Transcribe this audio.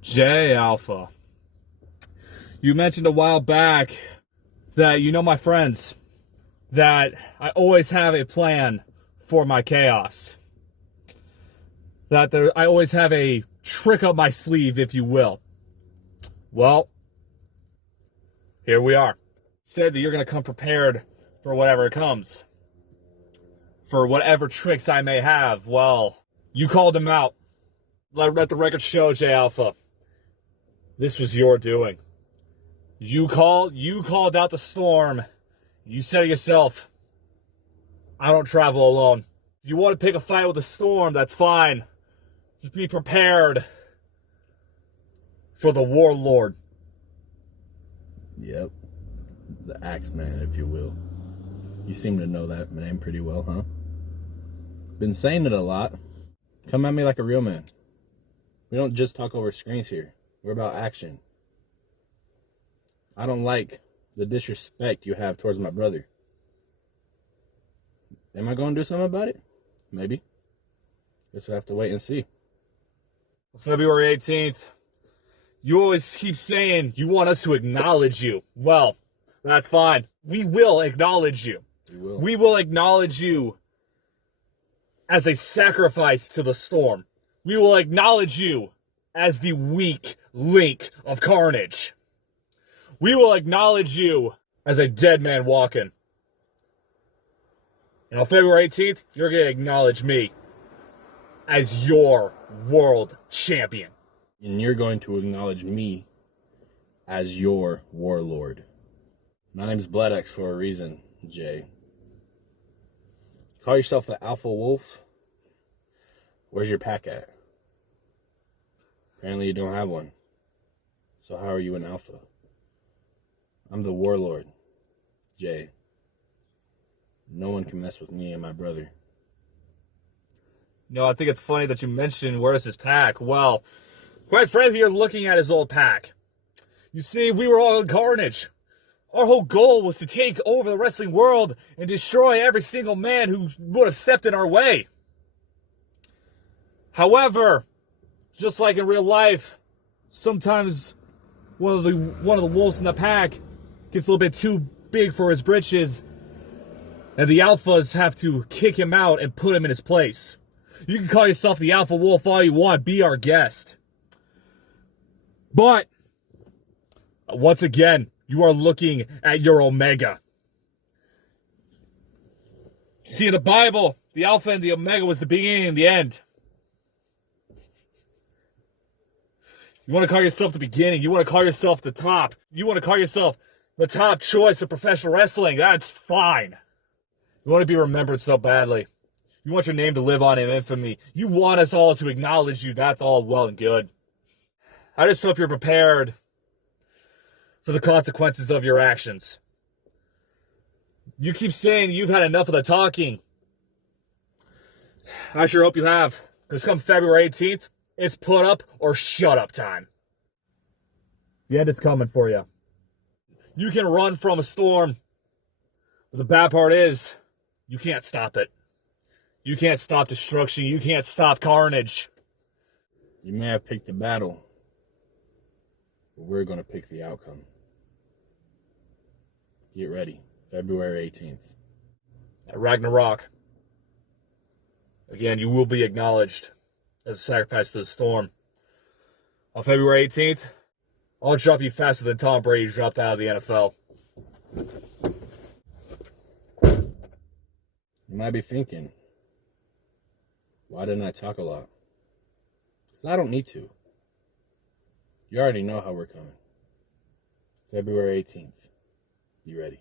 J Alpha, you mentioned a while back that you know my friends, that I always have a plan for my chaos. I always have a trick up my sleeve, if you will. Well, here we are. Said that you're going to come prepared for whatever comes. For whatever tricks I may have. Well, you called them out. Let the record show, J Alpha. This was your doing. You called out the storm. You said it yourself. I don't travel alone. If you want to pick a fight with the storm, that's fine. Just be prepared for the warlord. Yep. The Axeman, if you will. You seem to know that name pretty well, huh? Been saying it a lot. Come at me like a real man. We don't just talk over screens here. We're about action. I don't like the disrespect you have towards my brother. Am I going to do something about it? Maybe. Guess we'll have to wait and see. February 18th. You always keep saying you want us to acknowledge you. Well, that's fine. We will acknowledge you. We will acknowledge you as a sacrifice to the storm. We will acknowledge you as the weak link of carnage. We will acknowledge you as a dead man walking. And on February 18th, you're going to acknowledge me as your world champion. And you're going to acknowledge me as your warlord. My name's Bloodaxe for a reason, Jay. Call yourself the Alpha Wolf? Where's your pack at? Apparently you don't have one. So how are you an alpha? I'm the warlord, Jay. No one can mess with me and my brother. No, I think it's funny that you mentioned where's his pack. Well, quite frankly, you're looking at his old pack. You see, we were all in carnage. Our whole goal was to take over the wrestling world and destroy every single man who would have stepped in our way. However, just like in real life, sometimes one of the wolves in the pack gets a little bit too big for his britches, and the alphas have to kick him out and put him in his place. You can call yourself the Alpha Wolf all you want, be our guest. But, once again, you are looking at your Omega. See, in the Bible, the Alpha and the Omega was the beginning and the end. You want to call yourself the beginning. You want to call yourself the top. You want to call yourself the top choice of professional wrestling. That's fine. You want to be remembered so badly. You want your name to live on in infamy. You want us all to acknowledge you. That's all well and good. I just hope you're prepared for the consequences of your actions. You keep saying you've had enough of the talking. I sure hope you have. Because come February 18th, it's put up or shut up time. The end is coming for you. You can run from a storm, but the bad part is you can't stop it. You can't stop destruction. You can't stop carnage. You may have picked the battle, but we're going to pick the outcome. Get ready. February 18th. At Ragnarok. Again, you will be acknowledged as a sacrifice to the storm. On February 18th, I'll drop you faster than Tom Brady dropped out of the NFL. You might be thinking, why didn't I talk a lot? Because I don't need to. You already know how we're coming. February 18th. Be ready.